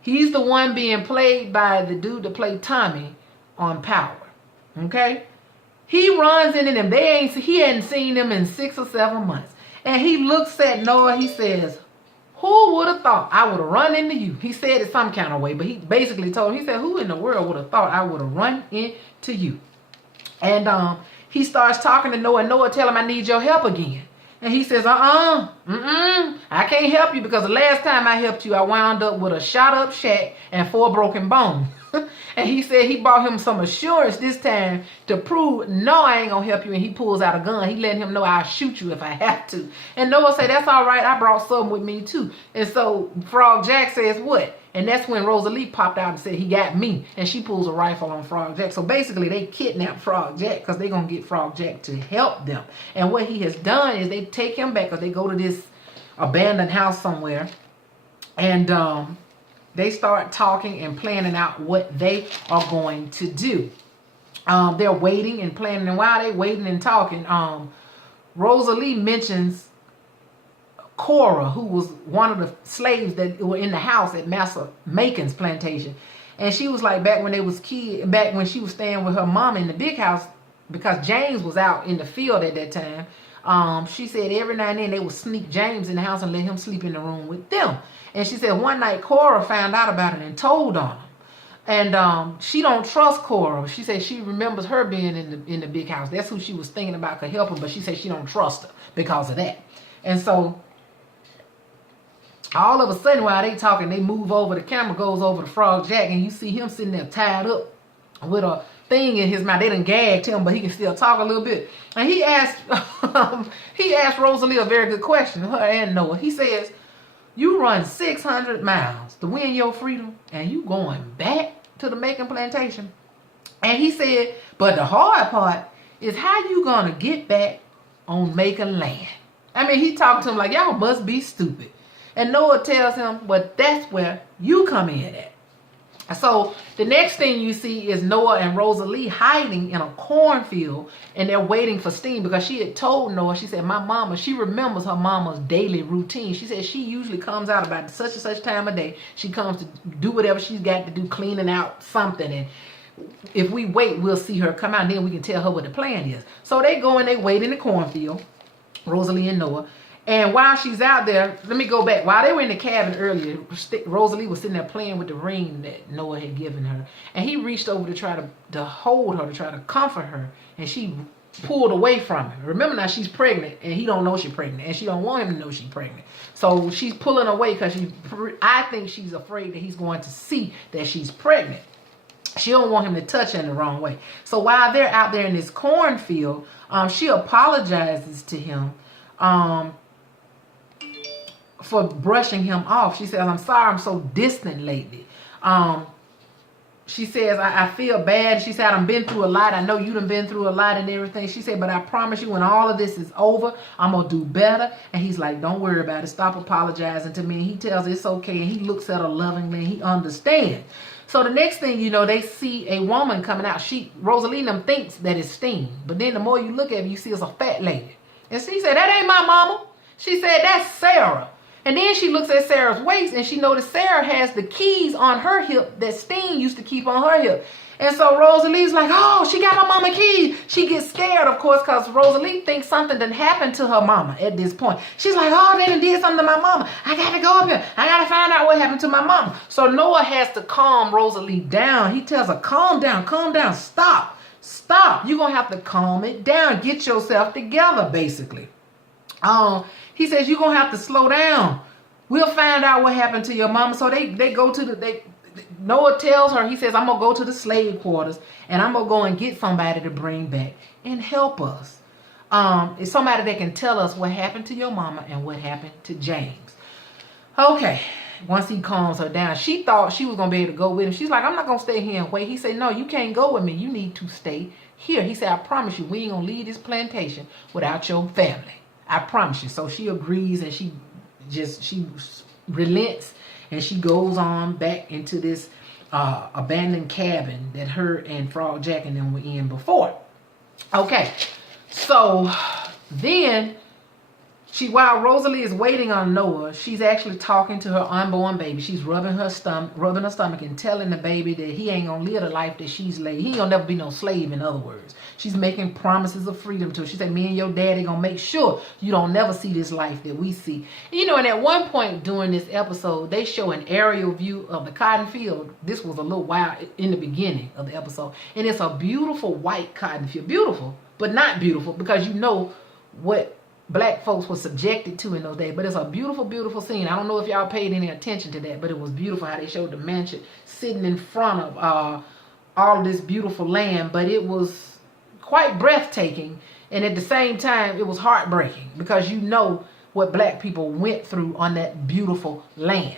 He's the one being played by the dude that played Tommy on Power. Okay? He runs into them. He hadn't seen them in 6 or 7 months. And he looks at Noah, he says, "Who would have thought I would have run into you?" He said it some kind of way, but he basically told him, he said, "Who in the world would have thought I would have run into you?" And he starts talking to Noah, and Noah tell him, "I need your help again." And he says, I can't help you, because the last time I helped you, I wound up with a shot up shack and 4 broken bones. And he said he brought him some assurance this time to prove, "No, I ain't gonna help you." And he pulls out a gun. He letting him know, "I'll shoot you if I have to." And Noah said, "That's all right. I brought something with me too." And so Frog Jack says, "What?" And that's when Rosalee popped out and said, "He got me." And she pulls a rifle on Frog Jack. So basically they kidnapped Frog Jack, because they're going to get Frog Jack to help them. And what he has done is they take him back, because they go to this abandoned house somewhere. And they start talking and planning out what they are going to do. They're waiting and planning. And while they're waiting and talking, Rosalee mentions Cora, who was one of the slaves that were in the house at Master Macon's plantation. And she was like, back when they was back when she was staying with her mom in the big house, because James was out in the field at that time, she said every now and then they would sneak James in the house and let him sleep in the room with them. And she said one night Cora found out about it and told on him. And she don't trust Cora. She said she remembers her being in the big house. That's who she was thinking about could help her, but she said she don't trust her because of that. And so all of a sudden, while they talking, they move over. The camera goes over to Frog Jack, and you see him sitting there tied up with a thing in his mouth. They done gagged him, but he can still talk a little bit. And he asked Rosalee a very good question, her and Noah. He says, "You run 600 miles to win your freedom, and you going back to the Macon plantation?" And he said, "But the hard part is how you gonna get back on Macon land." I mean, he talked to him like, "Y'all must be stupid." And Noah tells him, "But that's where you come in at." So the next thing you see is Noah and Rosalee hiding in a cornfield, and they're waiting for Steam, because she had told Noah, she said, my mama, she remembers her mama's daily routine. She said she usually comes out about such and such time of day. She comes to do whatever she's got to do, cleaning out something, and if we wait, we'll see her come out, and then we can tell her what the plan is. So they go and they wait in the cornfield, Rosalee and Noah. And while she's out there, let me go back. While they were in the cabin earlier, Rosalee was sitting there playing with the ring that Noah had given her. And he reached over to try to hold her, to try to comfort her. And she pulled away from him. Remember now, she's pregnant, and he don't know she's pregnant. And she don't want him to know she's pregnant. So she's pulling away because I think she's afraid that he's going to see that she's pregnant. She don't want him to touch her in the wrong way. So while they're out there in this cornfield, she apologizes to him for brushing him off. She says, I'm sorry I'm so distant lately. She says, I feel bad. She said, I've been through a lot. I know you done been through a lot and everything. She said, but I promise you, when all of this is over, I'm going to do better. And he's like, don't worry about it. Stop apologizing to me. And he tells her it's okay. And he looks at her lovingly, and he understands. So the next thing you know, they see a woman coming out. Rosalee them thinks that it's Steam. But then the more you look at it, you see it's a fat lady. And she said, that ain't my mama. She said, that's Sarah. And then she looks at Sarah's waist, and she noticed Sarah has the keys on her hip that Steen used to keep on her hip. And so Rosalee's like, oh, she got my mama keys. She gets scared, of course, because Rosalee thinks something done happened to her mama at this point. She's like, oh, they done did something to my mama. I got to go up here. I got to find out what happened to my mama. So Noah has to calm Rosalee down. He tells her, calm down, stop. You're going to have to calm it down. Get yourself together, basically. He says, you're going to have to slow down. We'll find out what happened to your mama. So they go to Noah tells her, he says, I'm going to go to the slave quarters, and I'm going to go and get somebody to bring back and help us. It's somebody that can tell us what happened to your mama and what happened to James. Okay. Once he calms her down, she thought she was going to be able to go with him. She's like, I'm not going to stay here and wait. He said, no, you can't go with me. You need to stay here. He said, I promise you, we ain't going to leave this plantation without your family. I promise you. So she agrees, and she relents, and she goes on back into this abandoned cabin that her and Frog Jack and them were in before. Okay, so then while Rosalee is waiting on Noah, she's actually talking to her unborn baby. She's rubbing her stomach and telling the baby that he ain't gonna live the life that she's laid. He ain't gonna never be no slave, in other words. She's making promises of freedom to her. She said, me and your daddy gonna make sure you don't never see this life that we see. You know, and at one point during this episode, they show an aerial view of the cotton field. This was a little while in the beginning of the episode. And it's a beautiful white cotton field. Beautiful, but not beautiful, because you know what black folks were subjected to in those days. But it's a beautiful, beautiful scene. I don't know if y'all paid any attention to that, but it was beautiful how they showed the mansion sitting in front of all of this beautiful land. But it was quite breathtaking, and at the same time it was heartbreaking, because you know what black people went through on that beautiful land.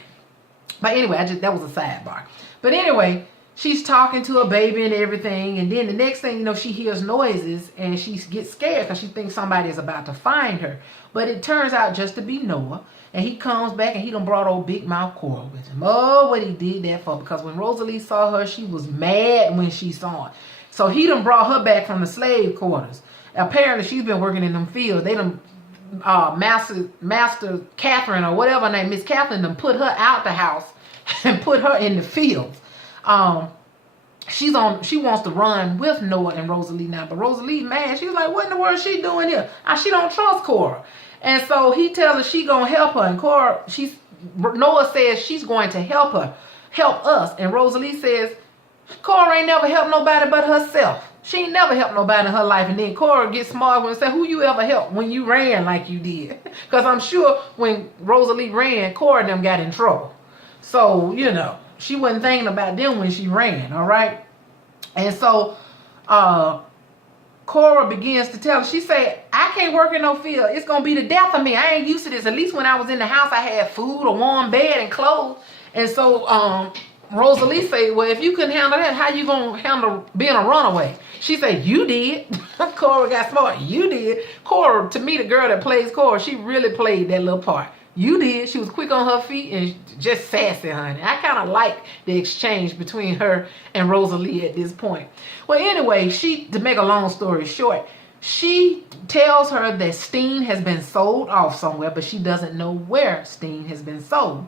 But anyway, that was a sidebar. But anyway, she's talking to her baby and everything, and then the next thing you know, she hears noises, and she gets scared because she thinks somebody is about to find her. But it turns out just to be Noah, and he comes back, and he done brought old Big Mouth Coral with him. Oh, what he did that for, because when Rosalee saw her, she was mad when she saw it. So he done brought her back from the slave quarters. Apparently, she's been working in them fields. They done Master Catherine, or whatever her name, Miss Catherine, done put her out the house and put her in the fields. She wants to run with Noah and Rosalee now, but Rosalee mad. She's like, what in the world is she doing here? She don't trust Cora. And so he tells her she gonna help her, and Noah says she's going to help us, and Rosalee says Cora ain't never helped nobody but herself. She ain't never helped nobody in her life. And then Cora gets smart when say, who you ever helped when you ran like you did? Because I'm sure when Rosalee ran, Cora and them got in trouble. So, you know, she wasn't thinking about them when she ran, all right? And so Cora begins to tell her, she said, I can't work in no field. It's going to be the death of me. I ain't used to this. At least when I was in the house, I had food, a warm bed, and clothes. And so Rosalee said, well, if you couldn't handle that, how you going to handle being a runaway? She said, you did. Cora got smart. You did. Cora, to me, the girl that plays Cora, she really played that little part. You did. She was quick on her feet and just sassy, honey. I kind of like the exchange between her and Rosalee at this point. Well, anyway, to make a long story short, she tells her that Steen has been sold off somewhere, but she doesn't know where Steen has been sold.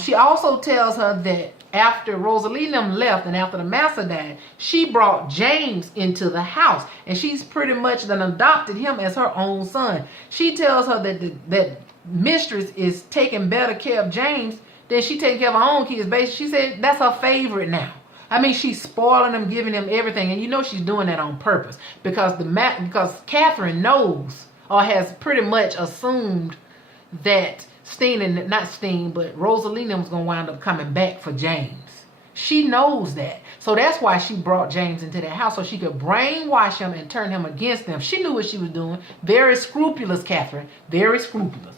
She also tells her that after Rosalee and them left and after the master died, she brought James into the house, and she's pretty much then adopted him as her own son. She tells her that mistress is taking better care of James than she taking care of her own kids. Basically, she said that's her favorite now. I mean, she's spoiling him, giving him everything, and you know she's doing that on purpose because Catherine knows or has pretty much assumed that Rosalee was gonna wind up coming back for James. She knows that, so that's why she brought James into that house so she could brainwash him and turn him against them. She knew what she was doing. Very scrupulous, Catherine. Very scrupulous.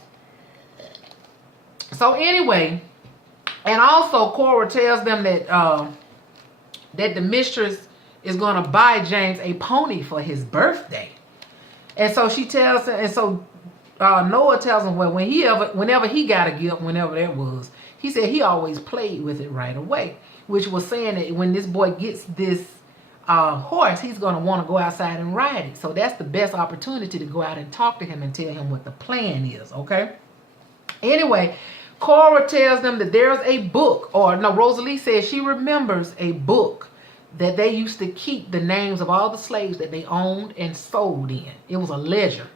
So anyway, and also Cora tells them that that the mistress is going to buy James a pony for his birthday. And so she tells him, and so Noah tells him, well, whenever he got a gift, whenever that was, he said he always played with it right away, which was saying that when this boy gets this horse, he's going to want to go outside and ride it. So that's the best opportunity to go out and talk to him and tell him what the plan is, okay? Anyway, Cora tells them that there's a book, or no, Rosalee says she remembers a book that they used to keep the names of all the slaves that they owned and sold in. It was a ledger.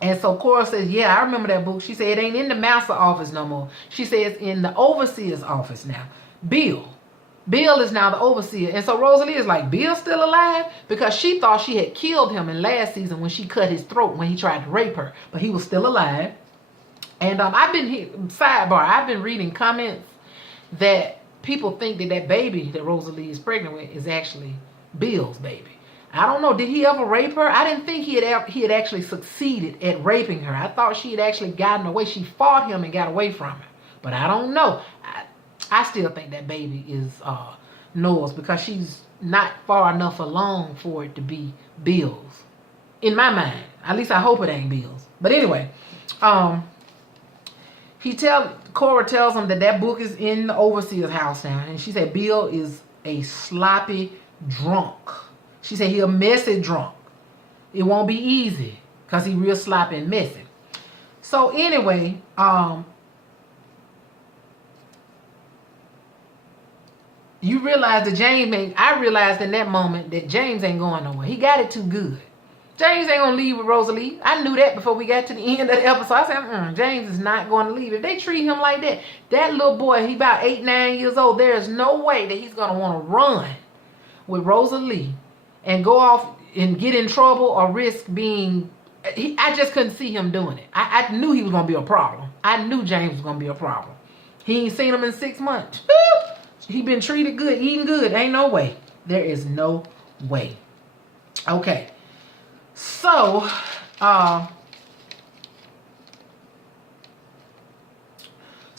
And so Cora says, yeah, I remember that book. She said it ain't in the master office no more. She says in the overseer's office now. Bill is now the overseer. And so Rosalee is like, Bill's still alive? Because she thought she had killed him in last season when she cut his throat when he tried to rape her. But he was still alive. And I've been reading comments that people think that baby that Rosalee is pregnant with is actually Bill's baby. I don't know. Did he ever rape her? I didn't think he had actually succeeded at raping her. I thought she had actually gotten away. She fought him and got away from him. But I don't know. I still think that baby is Noah's because she's not far enough along for it to be Bill's. In my mind. At least I hope it ain't Bill's. But anyway, Cora tells him that book is in the overseer's house now. And she said Bill is a sloppy drunk. She said he a messy drunk. It won't be easy because he real sloppy and messy. So anyway, you realize that I realized in that moment that James ain't going nowhere. He got it too good. James ain't gonna leave with Rosalee. I knew that before we got to the end of the episode. I said, James is not going to leave. If they treat him like that, that little boy, he about 8, 9 years old, there is no way that he's gonna want to run with Rosalee and go off and get in trouble or risk being... I just couldn't see him doing it. I knew he was gonna be a problem. I knew James was gonna be a problem. He ain't seen him in 6 months. He been treated good, eating good. Ain't no way. There is no way. Okay. So,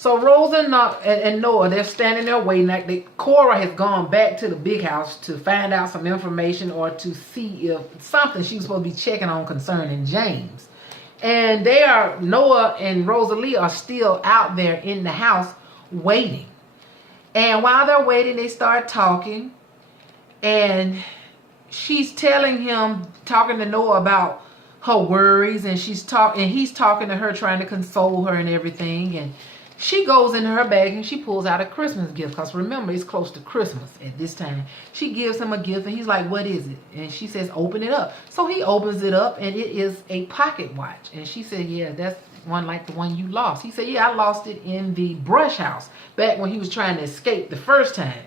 Rosa and Noah, they're standing there waiting. Cora has gone back to the big house to find out some information or to see if something she was supposed to be checking on concerning James. And Noah and Rosalee are still out there in the house waiting. And while they're waiting, they start talking. And she's talking to Noah about her worries, and he's talking to her, trying to console her and everything. And she goes into her bag and she pulls out a Christmas gift, because remember, it's close to Christmas at this time. She gives him a gift and he's like, what is it? And she says, open it up. So he opens it up and it is a pocket watch. And she said, yeah, that's one like the one you lost. He said, yeah, I lost it in the brush house back when he was trying to escape the first time.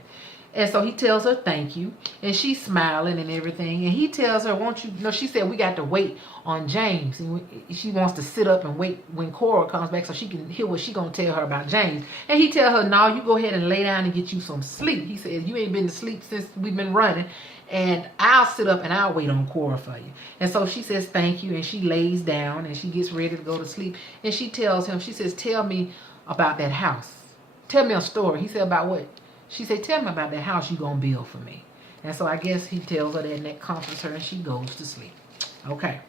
And so he tells her thank you, and she's smiling and everything. And he tells her, she said we got to wait on James. And she wants to sit up and wait when Cora comes back so she can hear what she's going to tell her about James. And he tells her, no, you go ahead and lay down and get you some sleep. He says, you ain't been to sleep since we've been running, and I'll sit up and I'll wait on Cora for you. And so she says thank you, and she lays down and she gets ready to go to sleep. And she tells him, she says, tell me about that house. Tell me a story. He said, about what? She said, tell me about that house you gonna build for me. And so I guess he tells her that, and that comforts her, and she goes to sleep. Okay.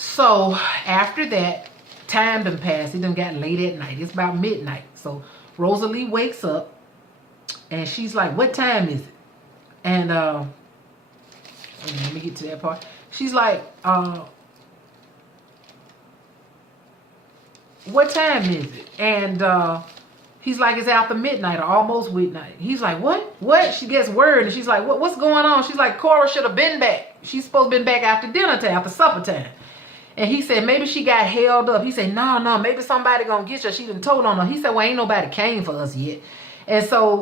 So after that, time done passed. It done got late at night. It's about midnight. So Rosalee wakes up and she's like, what time is it? And let me get to that part. She's like, what time is it? And he's like, it's after midnight or almost midnight. He's like, what? She gets word and she's like, what's going on? She's like, Cora should have been back. She's supposed to been back after dinner time, after supper time. And he said, maybe she got held up. He said, no, maybe somebody gonna get you. She done told on her. He said, well, ain't nobody came for us yet. And so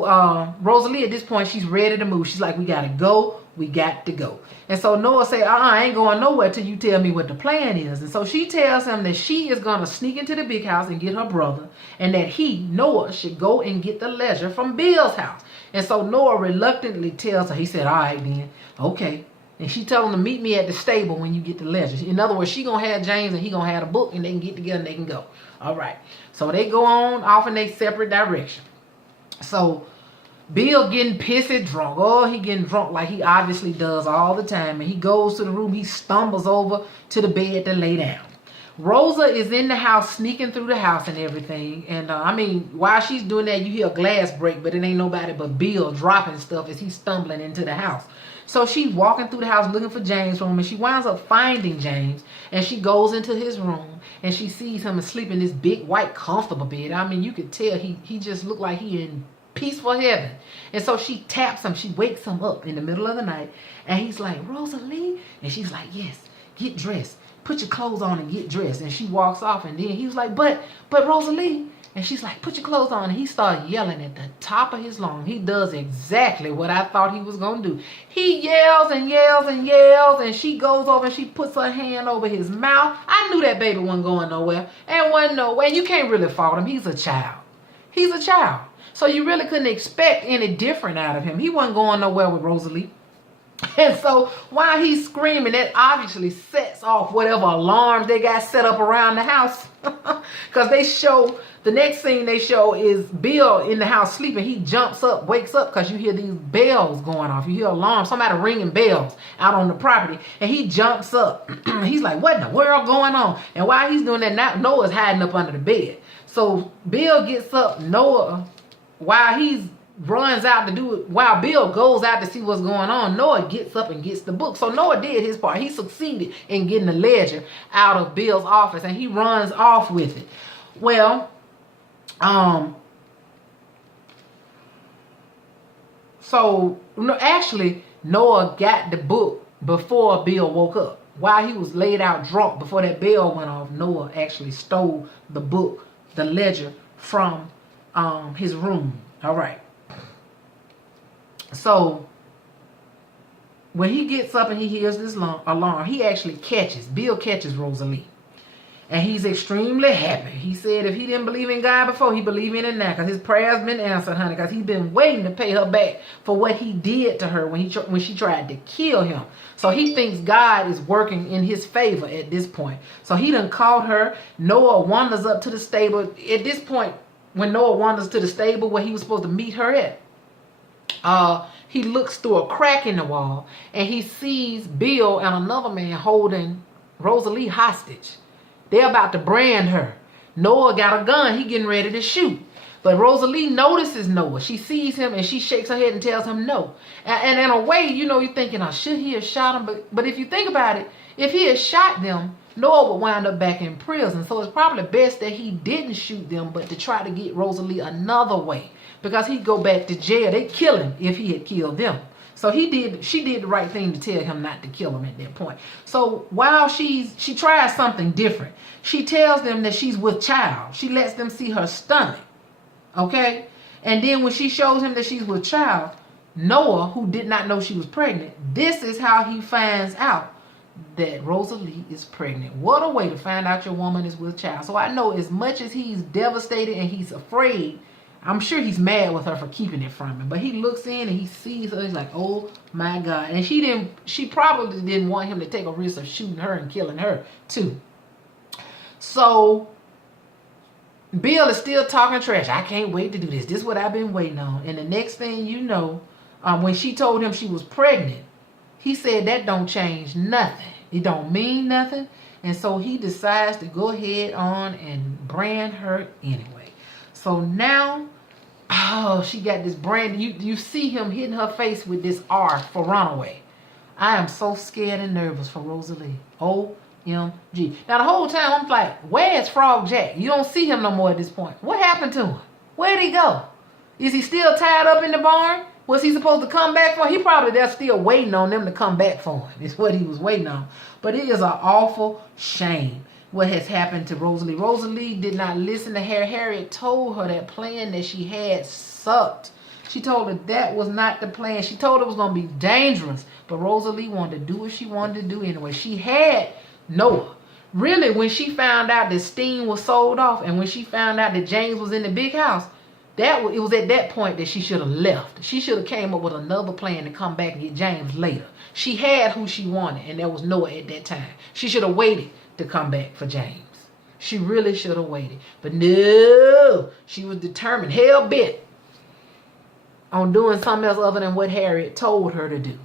Rosalee, at this point, she's ready to move. She's like, we gotta go. We got to go. And so Noah said, I ain't going nowhere till you tell me what the plan is. And so she tells him that she is going to sneak into the big house and get her brother, and that he, Noah, should go and get the ledger from Bill's house. And so Noah reluctantly tells her, he said, all right then, okay. And she told him to meet me at the stable when you get the ledger. In other words, she going to have James and he going to have the book, and they can get together and they can go. All right. So they go on off in their separate direction. So Bill getting pissy drunk. Oh, he getting drunk like he obviously does all the time. And he goes to the room. He stumbles over to the bed to lay down. Rosa is in the house, sneaking through the house and everything. And I mean, while she's doing that, you hear a glass break, but it ain't nobody but Bill dropping stuff as he's stumbling into the house. So she's walking through the house looking for James' room, and she winds up finding James. And she goes into his room, and she sees him asleep in this big, white, comfortable bed. I mean, you could tell he just looked like he in peaceful heaven. And so she taps him. She wakes him up in the middle of the night. And he's like, Rosalee? And she's like, yes, get dressed. Put your clothes on and get dressed. And she walks off. And then he was like, but Rosalee. And she's like, put your clothes on. And he started yelling at the top of his lungs. He does exactly what I thought he was going to do. He yells and yells and yells. And she goes over and she puts her hand over his mouth. I knew that baby wasn't going nowhere. And wasn't nowhere. And you can't really fault him. He's a child. He's a child. So you really couldn't expect any different out of him. He wasn't going nowhere with Rosalee. And so while he's screaming, that obviously sets off whatever alarms they got set up around the house. Because they show, the next scene they show is Bill in the house sleeping. He jumps up, wakes up, because you hear these bells going off. You hear alarms, somebody ringing bells out on the property. And he jumps up. He's like, what in the world going on? And while he's doing that, Noah's hiding up under the bed. So Bill gets up, while he runs out to do it, while Bill goes out to see what's going on, Noah gets up and gets the book. So Noah did his part. He succeeded in getting the ledger out of Bill's office, and he runs off with it. Well, actually, Noah got the book before Bill woke up. While he was laid out drunk, before that bell went off, Noah actually stole the book, the ledger, from his room. All right. So when he gets up and he hears this alarm, he actually Bill catches Rosalee. And he's extremely happy. He said if he didn't believe in God before, he believed in it now, because his prayers been answered, honey, because he's been waiting to pay her back for what he did to her when she tried to kill him. So he thinks God is working in his favor at this point. So he done caught her. Noah wanders up to the stable. At this point, when Noah wanders to the stable where he was supposed to meet her at, he looks through a crack in the wall, and he sees Bill and another man holding Rosalee hostage. They're about to brand her. Noah got a gun. He getting ready to shoot. But Rosalee notices Noah. She sees him and she shakes her head and tells him no. And in a way, you're thinking, should he have shot him? But if you think about it, if he had shot them, Noah would wind up back in prison. So it's probably best that he didn't shoot them, but to try to get Rosalee another way, because he'd go back to jail. They'd kill him if he had killed them. So she did the right thing to tell him not to kill him at that point. So while she tries something different, she tells them that she's with child. She lets them see her stomach. Okay? And then when she shows him that she's with child, Noah, who did not know she was pregnant, this is how he finds out that Rosalee is pregnant. What a way to find out your woman is with child. So I know as much as he's devastated and he's afraid, I'm sure he's mad with her for keeping it from him. But he looks in and he sees her. He's like, oh my God. And she probably didn't want him to take a risk of shooting her and killing her too. So Bill is still talking trash. I can't wait to do this. This is what I've been waiting on. And the next thing you know, when she told him she was pregnant, he said that don't change nothing. It don't mean nothing. And so he decides to go ahead on and brand her anyway. So now, oh, she got this brand. You see him hitting her face with this R for runaway. I am so scared and nervous for Rosalee. OMG. Now the whole time I'm like, where's Frog Jack? You don't see him no more at this point. What happened to him? Where'd he go? Is he still tied up in the barn? Was he supposed to come back for? He probably they're still waiting on them to come back for him. Is what he was waiting on. But it is an awful shame what has happened to Rosalee. Rosalee did not listen to Harriet. Harriet told her that plan that she had sucked. She told her that was not the plan. She told her it was going to be dangerous. But Rosalee wanted to do what she wanted to do anyway. She had Noah. Really, when she found out that Steen was sold off and when she found out that James was in the big house, it was at that point that she should have left. She should have came up with another plan to come back and get James later. She had who she wanted, and that was Noah at that time. She should have waited to come back for James. She really should have waited. But no, she was determined, hell-bent on doing something else other than what Harriet told her to do.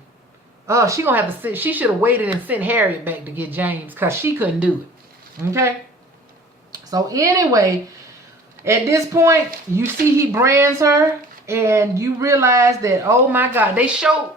She gonna have to she should have waited and sent Harriet back to get James because she couldn't do it. Okay? So anyway, at this point, you see he brands her and you realize that, oh my God, they show,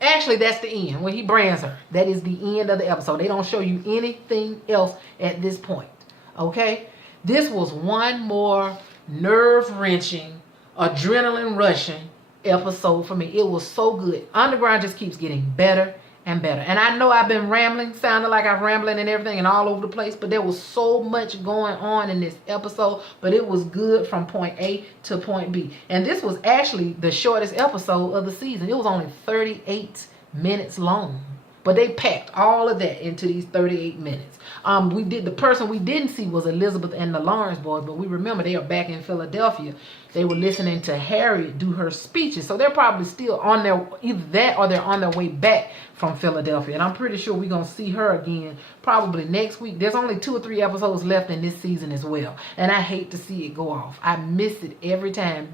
actually that's the end when he brands her. That is the end of the episode. They don't show you anything else at this point. Okay? This was one more nerve-wrenching, adrenaline-rushing episode for me. It was so good. Underground just keeps getting better and better. And I know I've been rambling, sounding like I'm rambling and everything and all over the place, but there was so much going on in this episode, but it was good from point A to point B. And this was actually the shortest episode of the season. It was only 38 minutes long, but they packed all of that into these 38 minutes. The person we didn't see was Elizabeth and the Lawrence boys, but we remember they are back in Philadelphia. They were listening to Harriet do her speeches, so they're probably still on their, either that or they're on their way back from Philadelphia. And I'm pretty sure we're going to see her again probably next week. There's only 2 or 3 episodes left in this season as well, and I hate to see it go off. I miss it every time.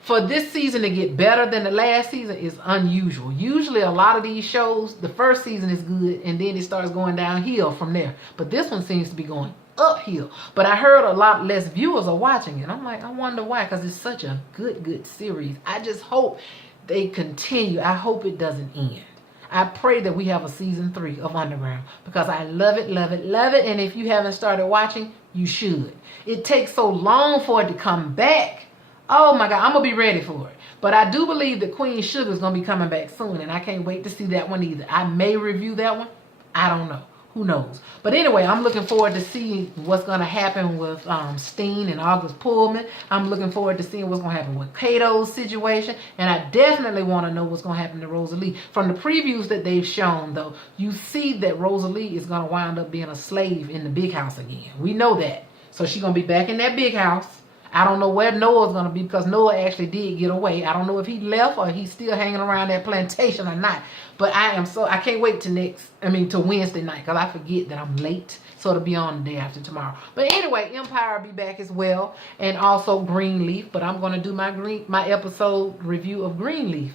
For this season to get better than the last season is unusual. Usually a lot of these shows, the first season is good and then it starts going downhill from there. But this one seems to be going uphill. But I heard a lot less viewers are watching it. I'm like, I wonder why, because it's such a good series. I just hope they continue. I hope it doesn't end. I pray that we have a season 3 of Underground because I love it, love it, love it. And if you haven't started watching, you should. It takes so long for it to come back. Oh my God, I'm going to be ready for it. But I do believe that Queen Sugar is going to be coming back soon, and I can't wait to see that one either. I may review that one. I don't know. Who knows? But anyway, I'm looking forward to seeing what's going to happen with Steen and August Pullman. I'm looking forward to seeing what's going to happen with Cato's situation. And I definitely want to know what's going to happen to Rosalee. From the previews that they've shown, though, you see that Rosalee is going to wind up being a slave in the big house again. We know that. So she's going to be back in that big house. I don't know where Noah's going to be because Noah actually did get away. I don't know if he left or he's still hanging around that plantation or not. But I can't wait to Wednesday night because I forget that I'm late. So it'll be on the day after tomorrow. But anyway, Empire will be back as well. And also Greenleaf. But I'm going to do my episode review of Greenleaf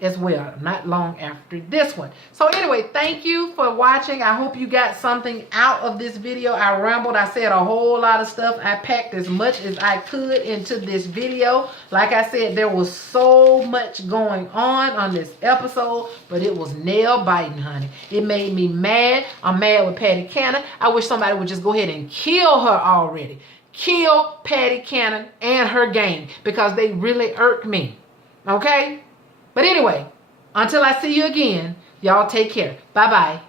as well, not long after this one. So anyway, thank you for watching. I hope you got something out of this video. I rambled. I said a whole lot of stuff. I packed as much as I could into this video. Like I said, there was so much going on this episode, but it was nail biting, honey. It made me mad. I'm mad with Patty Cannon. I wish somebody would just go ahead and kill her already. Kill Patty Cannon and her gang because they really irk me. Okay? But anyway, until I see you again, y'all take care. Bye-bye.